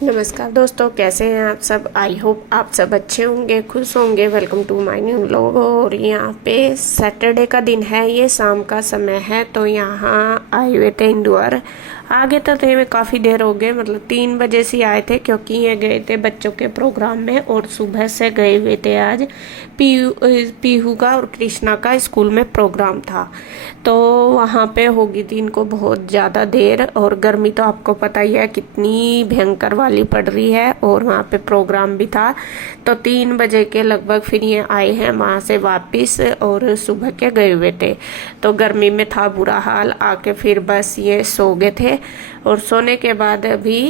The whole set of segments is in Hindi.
नमस्कार दोस्तों, कैसे हैं आप सब। आई होप आप सब अच्छे होंगे, खुश होंगे। Welcome to my new vlog. और यहाँ पे सैटरडे का दिन है, ये शाम का समय है। तो यहाँ आए हुए थे इंदौर। आगे तो थे काफ़ी देर हो गए, मतलब 3 बजे से आए थे, क्योंकि ये गए थे बच्चों के प्रोग्राम में। और सुबह से गए हुए थे आज पीहू का और कृष्णा का स्कूल में प्रोग्राम था। तो वहाँ पे होगी थी इनको बहुत ज़्यादा देर। और गर्मी तो आपको पता ही है कितनी भयंकर वाली पड़ रही है। और वहाँ पे प्रोग्राम भी था। तो 3 बजे के लगभग फिर ये आए हैं वहाँ से वापस। और सुबह के गए हुए थे, तो गर्मी में था बुरा हाल। आके फिर बस ये सो गए थे। और सोने के बाद अभी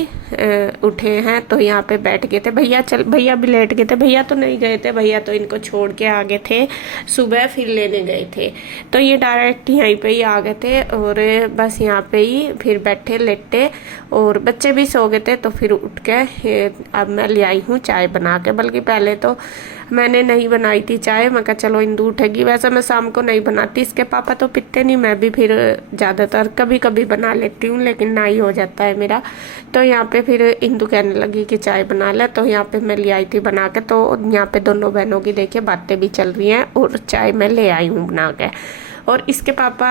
उठे हैं, तो यहाँ पे बैठ गए थे। भैया भी लेट गए थे। भैया तो नहीं गए थे, भैया तो इनको छोड़ के आ गए थे, सुबह फिर लेने गए थे। तो ये डायरेक्ट यहीं पे ही आ गए थे। और बस यहाँ पे ही फिर बैठे लेटे। और बच्चे भी सो गए थे। तो फिर उठ के अब मैं ले आई हूँ चाय बना के। बल्कि पहले तो मैंने नहीं बनाई थी चाय। मैं कहा चलो इंदू उठेगी। वैसे मैं शाम को नहीं बनाती, इसके पापा तो पीते नहीं, मैं भी फिर ज़्यादातर कभी कभी बना लेती हूँ, लेकिन ना ही हो जाता है मेरा। तो यहाँ पे फिर इंदू कहने लगी कि चाय बना ले। तो यहाँ पे मैं ले आई थी बना के। तो यहाँ पे दोनों बहनों की देखिए बातें भी चल रही हैं, और चाय मैं ले आई हूँ बना के। और इसके पापा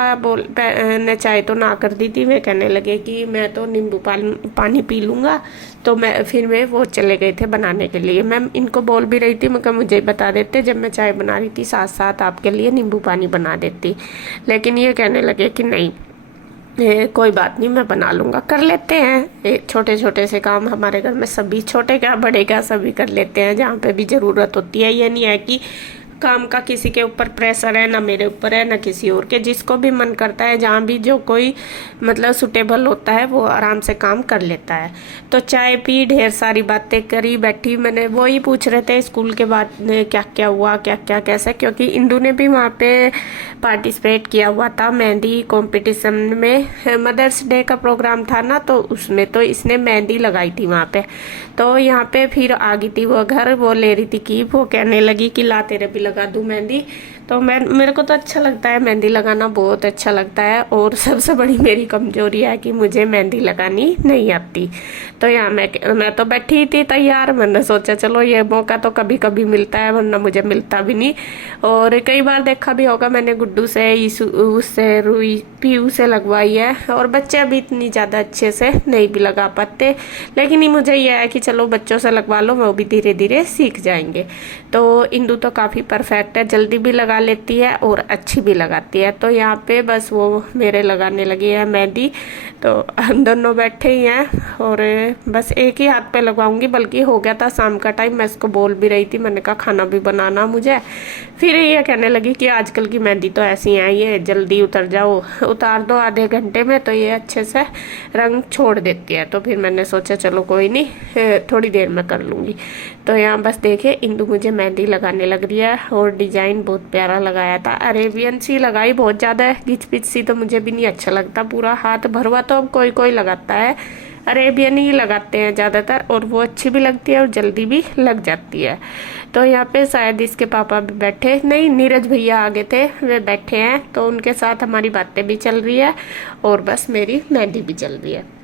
ने चाय तो ना कर दी थी। वे कहने लगे कि मैं तो नींबू पानी पी लूँगा। तो मैं वो चले गए थे बनाने के लिए। मैं इनको बोल भी रही थी, मैं कहा मुझे बता देते, जब मैं चाय बना रही थी साथ साथ आपके लिए नींबू पानी बना देती। लेकिन ये कहने लगे कि नहीं, कोई बात नहीं, मैं बना लूँगा, कर लेते हैं। छोटे छोटे से काम हमारे घर में सभी, छोटे क्या बड़े क्या, सभी कर लेते हैं जहाँ पे भी ज़रूरत होती है। ये नहीं है कि काम का किसी के ऊपर प्रेशर है, ना मेरे ऊपर है ना किसी और के। जिसको भी मन करता है, जहाँ भी जो कोई मतलब सुटेबल होता है, वो आराम से काम कर लेता है। तो चाय पी, ढेर सारी बातें करी, बैठी। मैंने वो ही पूछ रहे थे स्कूल के बाद क्या क्या हुआ, क्या क्या कैसे, क्योंकि इंदू ने भी वहाँ पे पार्टिसिपेट किया हुआ था मेहंदी कंपटीशन में। मदर्स डे का प्रोग्राम था ना, तो उसमें तो इसने मेहंदी लगाई थी वहाँ पे। तो यहाँ पे फिर आ गई थी वो घर, वो ले रही थी की, वो कहने लगी कि ला तेरे भी लगा दूं मेहंदी। तो मेरे को तो अच्छा लगता है, मेहंदी लगाना बहुत अच्छा लगता है। और सबसे बड़ी मेरी कमजोरी है कि मुझे मेहंदी लगानी नहीं आती। तो यहाँ मैं तो बैठी थी तैयार। मैंने सोचा चलो ये मौका तो कभी कभी मिलता है, वरना मुझे मिलता भी नहीं। और कई बार देखा भी होगा मैंने गुड्डू से, उससे, रुई, पीयू से लगवाई है। और बच्चे अभी इतनी ज़्यादा अच्छे से नहीं भी लगा पाते, लेकिन ये मुझे यह है कि चलो बच्चों से लगवा लो, वो भी धीरे धीरे सीख जाएंगे। तो इंदू तो काफ़ी परफेक्ट है, जल्दी भी लगा लेती है और अच्छी भी लगाती है। तो यहाँ पे बस वो मेरे लगाने लगी है मेहंदी। तो हम दोनों बैठे ही हैं, और बस एक ही हाथ पे लगवाऊंगी। बल्कि हो गया था शाम का टाइम, मैं इसको बोल भी रही थी, मैंने कहा खाना भी बनाना मुझे। फिर ये कहने लगी कि आजकल की मेहंदी तो ऐसी है, ये जल्दी उतर जाओ, उतार दो आधे घंटे में तो ये अच्छे से रंग छोड़ देती है। तो फिर मैंने सोचा चलो कोई नहीं, थोड़ी देर में कर लूँगी। तो यहाँ बस देखे इंदू मुझे मेहंदी लगाने लग रही है। और डिजाइन बहुत प्यारा लगाया था, अरेबियन सी लगाई, बहुत ज़्यादा घिच पिच सी तो मुझे भी नहीं अच्छा लगता। पूरा हाथ भरवा तो अब कोई कोई लगाता है, अरेबियन ही लगाते हैं ज़्यादातर। और वो अच्छी भी लगती है और जल्दी भी लग जाती है। तो यहाँ पे शायद इसके पापा भी बैठे, नहीं नीरज भैया आगे थे, वे बैठे हैं। तो उनके साथ हमारी बातें भी चल रही है, और बस मेरी मेहंदी भी चल रही है।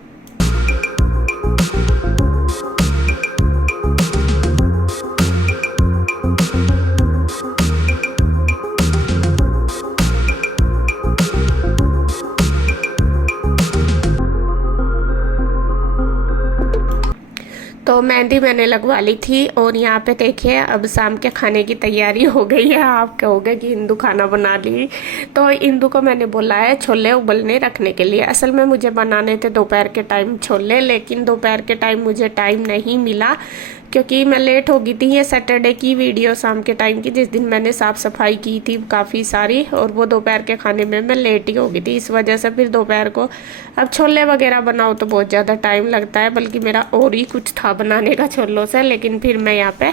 तो मेहंदी मैंने लगवा ली थी। और यहाँ पे देखिए अब शाम के खाने की तैयारी हो गई है। आप कहोगे कि इंदू खाना बना ली। तो इंदू को मैंने बोला है छोले उबलने रखने के लिए। असल में मुझे बनाने थे दोपहर के टाइम छोले, लेकिन दोपहर के टाइम मुझे टाइम नहीं मिला, क्योंकि मैं लेट हो गई थी। ये सैटरडे की वीडियो शाम के टाइम की, जिस दिन मैंने साफ़ सफाई की थी काफ़ी सारी, और वो दोपहर के खाने में मैं लेट ही हो गई थी। इस वजह से फिर दोपहर को अब छोले वगैरह बनाओ तो बहुत ज़्यादा टाइम लगता है। बल्कि मेरा और ही कुछ था बनाने का छोलों से, लेकिन फिर मैं यहाँ पे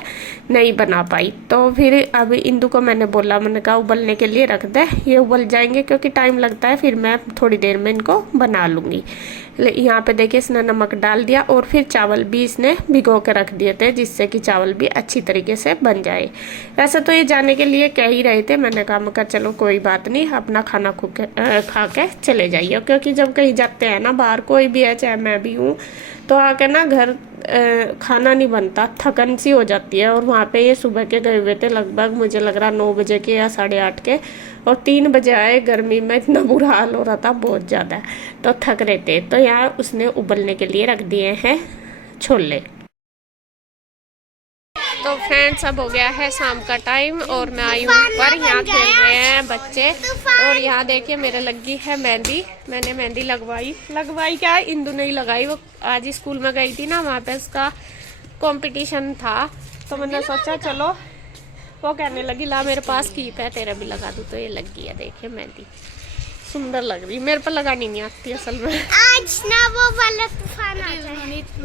नहीं बना पाई। तो फिर अब इंदू को मैंने बोला, मैंने कहा उबलने के लिए रख दे, ये उबल जाएंगे, क्योंकि टाइम लगता है, फिर मैं थोड़ी देर में इनको बना लूँगी। यहाँ पे देखिए इसने नमक डाल दिया। और फिर चावल भी इसने भिगो के रख दिए थे, जिससे कि चावल भी अच्छी तरीके से बन जाए। वैसे तो ये जाने के लिए कह ही रहे थे, मैंने कहा मगर चलो कोई बात नहीं, अपना खाना खा के चले जाइए। क्योंकि जब कहीं जाते हैं ना बाहर, कोई भी है चाहे मैं भी हूँ, तो आके ना घर खाना नहीं बनता, थकन सी हो जाती है। और वहाँ पे ये सुबह के गए हुए थे लगभग मुझे लग रहा 9 बजे के या 8:30 के, और 3 बजे आए। गर्मी में इतना बुरा हाल हो रहा था बहुत ज़्यादा, तो थक रहे थे। तो यहाँ उसने उबलने के लिए रख दिए हैं छोले। तो फ्रेंड्स अब हो गया है शाम का टाइम और मैं आई हूँ ऊपर। यहाँ खेल रहे हैं बच्चे और यहाँ देखिए मेरे लगी है मेहंदी। मैंने मेहंदी लगवाई क्या इंदु नहीं लगाई, वो आज स्कूल में गई थी ना, वहाँ पे उसका कंपटीशन था। तो मैंने सोचा चलो, वो कहने लगी ला मेरे पास कीप है तेरा भी लगा दूँ। तो ये लगी है देखिए मेहंदी, सुंदर लग रही। मेरे पर लगानी नहीं आती असल में। आज ना वो वाला तूफान आ जाए।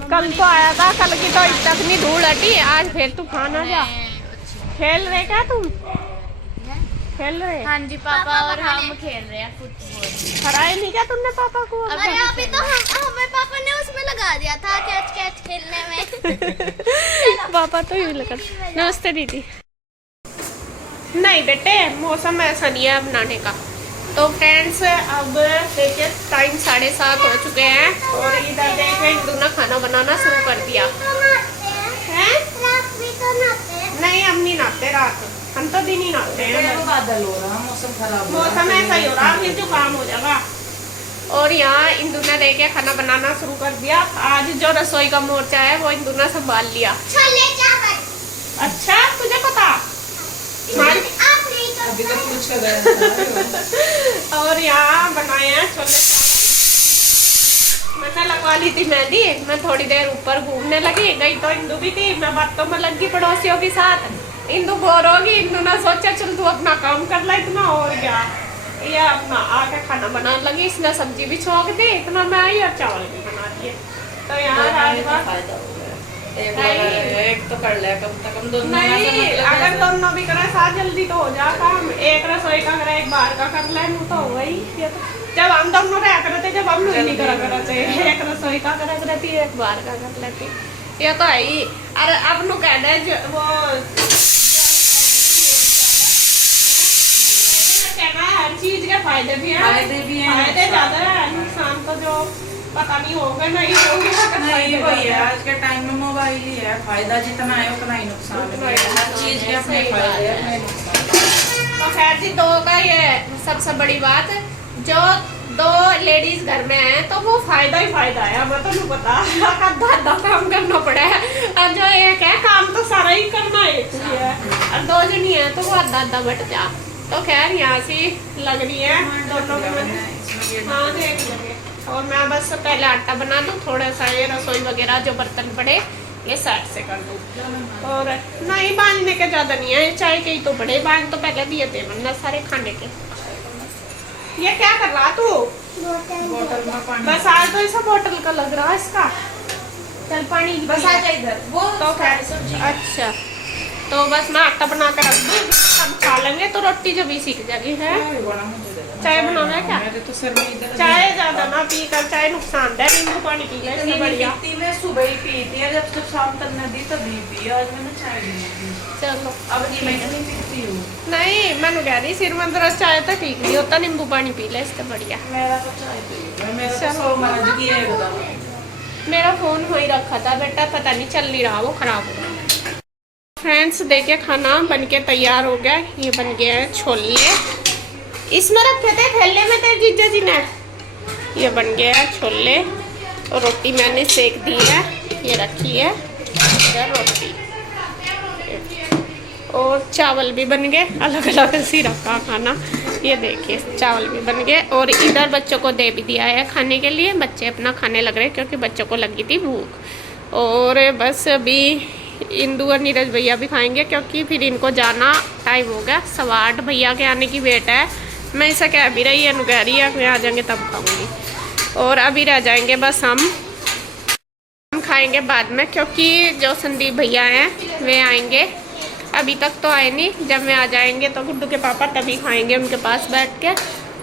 कल तो आया था, कल की तो इतनी धूल हटी, आज फिर तूफान आ जा। खेल रहे क्या तुम? खेल रहे? हाँ जी पापा और हम खेल रहे हैं फुटबॉल। हराए नहीं क्या तुमने पापा को? अरे अभी तो हमें पापा ने उसमें लगा दिया था कैच खेलने में। पापा तो यूँ लगा। नमस्ते दीदी। नहीं बेटे मौसम ऐसा नहीं है बनाने का। तो फ्रेंड्स अब देखिए टाइम 7:30 हो चुके हैं और इधर देखे इंदु ने खाना बनाना शुरू कर दिया है। नहीं हम नहीं नहाते रात, हम तो दिन ही नहाते हैं। बादल हो रहा, मौसम खराब, मौसम ऐसा ही हो रहा, फिर जुकाम हो जाएगा। और यहाँ इंदु ने देखे खाना बनाना शुरू कर दिया। आज जो रसोई का मोर्चा है वो इंदु ने संभाल लिया। अच्छा तुझे पता? अभी तो पूछ कर गया। और यहाँ बनाए हैं छोले चावल। मैंने लगवा ली थी मेहंदी, मैं थोड़ी देर ऊपर घूमने लगी, गई तो इंदु भी थी, मैं बातों में लगी पड़ोसियों के साथ। इंदु बोर होगी, इंदु ने सोचा चल तू अपना काम कर ला इतना, और क्या ये अपना आके खाना बनाने लगी। इसने सब्जी भी छोक दी, इतना मैं आई और चावल भी बना दिए। तो यहाँ राजमा एक तो कर ले कम से कम, दोनों नहीं अगर दोनों भी करे साथ जल्दी तो हो जा काम। एक रसोई का करे एक बाहर का कर ले, तो वही। ये तो जब हम दोनों रह करते, जब हम नहीं करा करते, एक रसोई का करा करती एक बाहर का कर लेती। ये तो है ही। अरे अब नु कह दे वो कहना हर चीज के फायदे भी हैं, फायदे ज्यादा है, नुकसान तो जो पता नहीं होगा नहीं होगा। नहीं वही है, आज के टाइम में मोबाइल ही है, फायदा जितना है उतना ही नुकसान है। हर चीज के अपने फायदे अपने नुकसान। तो खैर जी, दो का ये सबसे बड़ी बात, जो 2 लेडीज घर में है तो वो फायदा ही फायदा है। हमें तो नहीं पता आधा काम करना पड़ा है, और जो एक है काम तो सारा ही करना है, और 2 जनी है तो वो आधा बट जा। तो खैर यहाँ से लग रही है दोनों में। हाँ देख लगे। और मैं बस पहले आटा बना दूँ, थोड़ा सा ये रसोई वगैरह जो बर्तन पड़े ये साइड से कर दूँ। और नहीं बांधने के ज़्यादा नहीं है, चाय के ही तो बड़े बांध तो पहले दिए थे वरना सारे खाने के। ये क्या कर रहा तू? बोतल में पानी। बस आज तो ऐसा बोतल का लग रहा है इसका। चल पानी बस आ जा इधर। वो तो खैर अच्छा, तो बस मैं आटा बना कर रख दूँ, हम खा लेंगे तो रोटी जब भी सीख जाएगी है। चाय बनाना है क्या? तो सर में इधर चाय ज्यादा ना पी कर, चाय नुकसान है, नींबू पानी पी ले इससे बढ़िया। मैं सुबह ही पीती है, जब शाम तक नदी तभी पी, आज मैंने चाय नहीं पी। चलो अब नहीं पीती हूँ। नहीं मैंने कह रही सिर में दर्द, चाय तो ठीक नहीं होता, नींबू पानी पी ले इससे बढ़िया। मेरा तो चाय पी, मेरा तो महाराज की है एकदम। मेरा फोन वही रखा था बेटा, पता नहीं चल नहीं रहा, वो खराब हो गया। फ्रेंड्स देखिए खाना बनके तैयार हो गया। ये बन गया है छोले, इसमें रखे थे थैले में तेरे जीजा जी ने। ये बन गया है छोले और रोटी मैंने सेक दी है, ये रखी है इधर रोटी, और चावल भी बन गए, अलग अलग सी रखा खाना। ये देखिए चावल भी बन गए और इधर बच्चों को दे भी दिया है खाने के लिए। बच्चे अपना खाने लग रहे क्योंकि बच्चों को लगी थी भूख। और बस अभी इंदु और नीरज भैया भी खाएंगे क्योंकि फिर इनको जाना टाइम हो गया। 8:15 भैया के आने की वेट है। मैं इसे कह भी रही है, नु कह रही है मैं आ जाएंगे तब खाऊंगी। और अभी रह जाएंगे बस हम खाएंगे बाद में, क्योंकि जो संदीप भैया हैं वे आएंगे, अभी तक तो आए नहीं। जब वे आ जाएंगे तो गुड्डू के पापा तभी खाएंगे उनके पास बैठ के।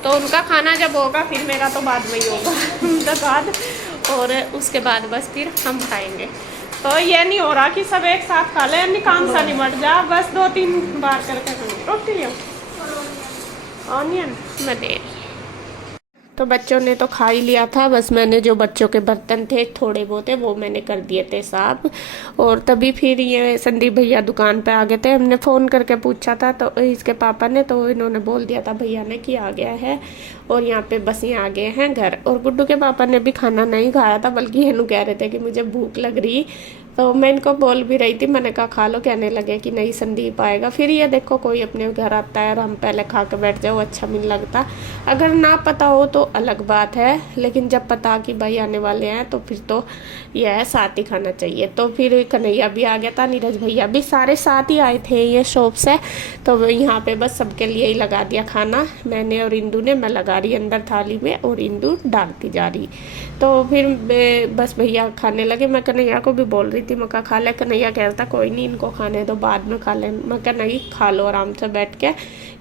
तो उनका खाना जब होगा फिर मेरा तो बाद में ही होगा उनका बाद, और उसके बाद बस फिर हम खाएंगे। तो ये नहीं हो रहा कि सब एक साथ खा ले, काम सा निमट जा, बस 2-3 बार करके रोटी लियो। ऑनियन मैं दे रही। तो बच्चों ने तो खा ही लिया था, बस मैंने जो बच्चों के बर्तन थे थोड़े बहुत वो मैंने कर दिए थे साफ। और तभी फिर ये संदीप भैया दुकान पे आ गए थे, हमने फ़ोन करके पूछा था तो इसके पापा ने, तो इन्होंने बोल दिया था भैया ने कि आ गया है और यहाँ पे बस ये आ गए हैं घर। और गुड्डू के पापा ने भी खाना नहीं खाया था, बल्कि हेनू कह रहे थे कि मुझे भूख लग रही, तो मैं इनको बोल भी रही थी, मैंने कहा खा लो, कहने लगे कि नहीं संदीप आएगा। फिर ये देखो कोई अपने घर आता है और हम पहले खा के बैठ जाओ, अच्छा नहीं लगता। अगर ना पता हो तो अलग बात है, लेकिन जब पता कि भाई आने वाले हैं तो फिर तो यह है साथ ही खाना चाहिए। तो फिर कन्हैया भी आ गया था, नीरज भैया भी, सारे साथ ही आए थे ये शॉप से। तो यहाँ पे बस सबके लिए ही लगा दिया खाना मैंने और इंदू ने। मैं लगा रही अंदर थाली में और इंदू डालती जा रही। तो फिर बस भैया खाने लगे, मैं कन्हैया को भी बोल रही थी, मैं कहा खा ले। कन्हैया कह रहा था कोई नहीं इनको खाने दो, बाद में खा ले। मैं कहा नहीं खा लो आराम से बैठ के,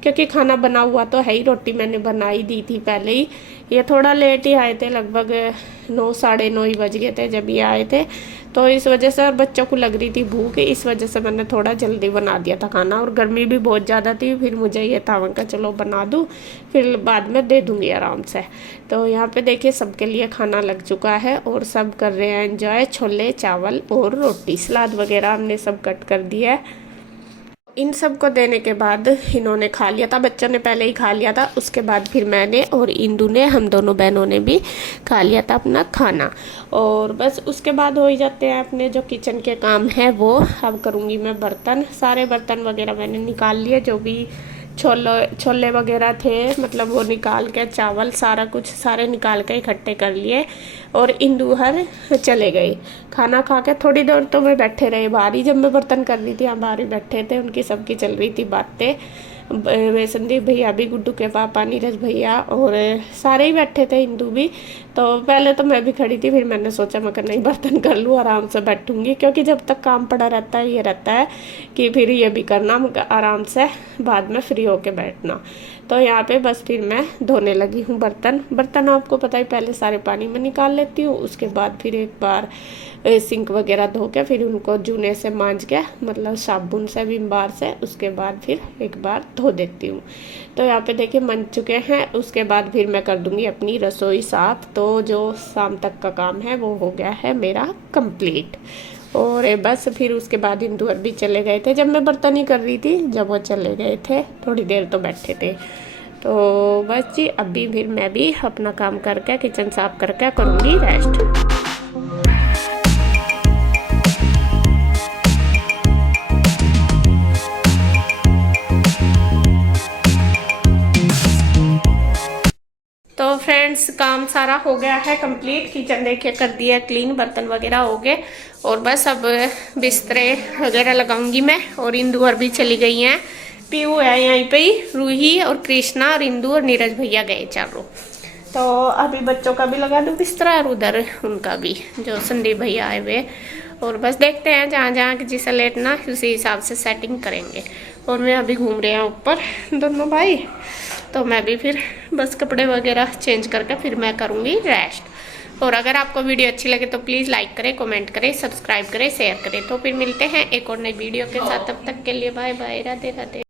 क्योंकि खाना बना हुआ तो है ही, रोटी मैंने बनाई दी थी पहले ही। ये थोड़ा लेट ही आए थे, लगभग 9 साढ़े 9 ही बज गए थे जब ये आए थे, तो इस वजह से, और बच्चों को लग रही थी भूख, इस वजह से मैंने थोड़ा जल्दी बना दिया था खाना। और गर्मी भी बहुत ज़्यादा थी, फिर मुझे ये था मैं चलो बना दूँ, फिर बाद में दे दूँगी आराम से। तो यहाँ पे देखिए सबके लिए खाना लग चुका है और सब कर रहे हैं एंजॉय। छोले चावल और रोटी, सलाद वगैरह हमने सब कट कर दिया है। इन सब को देने के बाद इन्होंने खा लिया था, बच्चों ने पहले ही खा लिया था, उसके बाद फिर मैंने और इंदू ने, हम दोनों बहनों ने भी खा लिया था अपना खाना। और बस उसके बाद हो ही जाते हैं अपने जो किचन के काम है वो। अब करूँगी मैं बर्तन, सारे बर्तन वगैरह मैंने निकाल लिए, जो भी छोले वगैरह थे मतलब वो निकाल के, चावल सारा कुछ सारे निकाल के इकट्ठे कर लिए। और इंदू हर चले गए खाना खा के। थोड़ी देर तो मैं बैठे रहे बाहर ही, जब मैं बर्तन कर रही थी यहाँ बाहर ही बैठे थे, उनकी सबकी चल रही थी बातें। संदीप भैया भी, गुड्डू के पापा, नीरज भैया और सारे ही बैठे थे, इंदू भी। तो पहले तो मैं भी खड़ी थी, फिर मैंने सोचा मैं नहीं बर्तन कर लूँ, आराम से बैठूंगी, क्योंकि जब तक काम पड़ा रहता है ये रहता है कि फिर ये भी करना आराम से, बाद में फ्री होके बैठना। तो यहाँ पे बस फिर मैं धोने लगी हूँ बर्तन आपको पता ही, पहले सारे पानी में निकाल लेती हूँ, उसके बाद फिर एक बार सिंक वगैरह धो के फिर उनको जूने से मांज के, मतलब साबुन से, विम बार से, उसके बाद फिर एक बार धो देती हूँ। तो यहाँ पे देखिए बन चुके हैं, उसके बाद फिर मैं कर दूँगी अपनी रसोई साफ। तो जो शाम तक का काम है वो हो गया है मेरा कंप्लीट। और बस फिर उसके बाद इंदू भी चले गए थे, जब मैं बर्तन ही कर रही थी, जब वो चले गए थे थोड़ी देर तो बैठे थे। तो बस जी अभी फिर मैं भी अपना काम करके, किचन साफ करके करूँगी रेस्ट। तो फ्रेंड्स काम सारा हो गया है कंप्लीट, किचन देखिए कर दिया क्लीन, बर्तन वगैरह हो गए। और बस अब बिस्तरे वगैरह लगाऊंगी मैं। और इंदू और भी चली गई हैं, पीयू है यहीं पे ही, रूही और कृष्णा और इंदू और नीरज भैया गए चारों। तो अभी बच्चों का भी लगा दूँ बिस्तरा और उधर उनका भी, जो संदीप भैया आए हुए। और बस देखते हैं जहाँ जहाँ जिसे लेटना उसी हिसाब से सेटिंग करेंगे। और मैं अभी घूम रहे हैं ऊपर दोनों भाई, तो मैं भी फिर बस कपड़े वगैरह चेंज करके फिर मैं करूँगी रेस्ट। और अगर आपको वीडियो अच्छी लगे तो प्लीज़ लाइक करें, कमेंट करें, सब्सक्राइब करें, शेयर करें। तो फिर मिलते हैं एक और नई वीडियो के साथ, तब तक के लिए बाय बाय, राधे राधे।